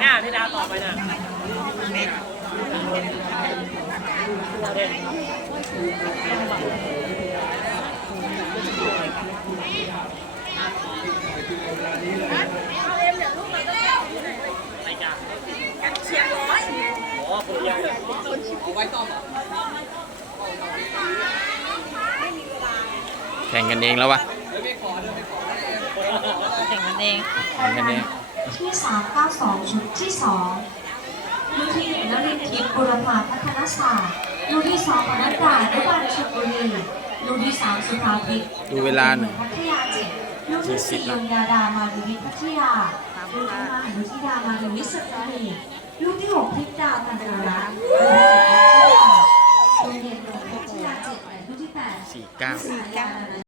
หน้าพี่ดาวต่อไปนะไปจ้ะเชียงร้อยอ๋อคนเดียวเอไว้ต้อมแข่งกันเองแล้ววะ แข่งกันเองแข่งกันเองที่ 392 ชุดที่2ลูกที่1นรินทร์ทิพย์บุรพาพัฒนศาสตร์ลูกที่2ปนัดดานุบาลชลบุรีลูกที่3สุภาพิษดูเวลาหน่อยพัทยาเจ็ดลูกที่สี่ยงยาดามาลีวิทพัทยาลูกที่5อนุทิดามาลีวิทย์สตรีลูกที่6พิษดาตันตระรัตน์ลูกที่เรียนหลวงพัทยาเจ็ดลูกที่8สี่เก้า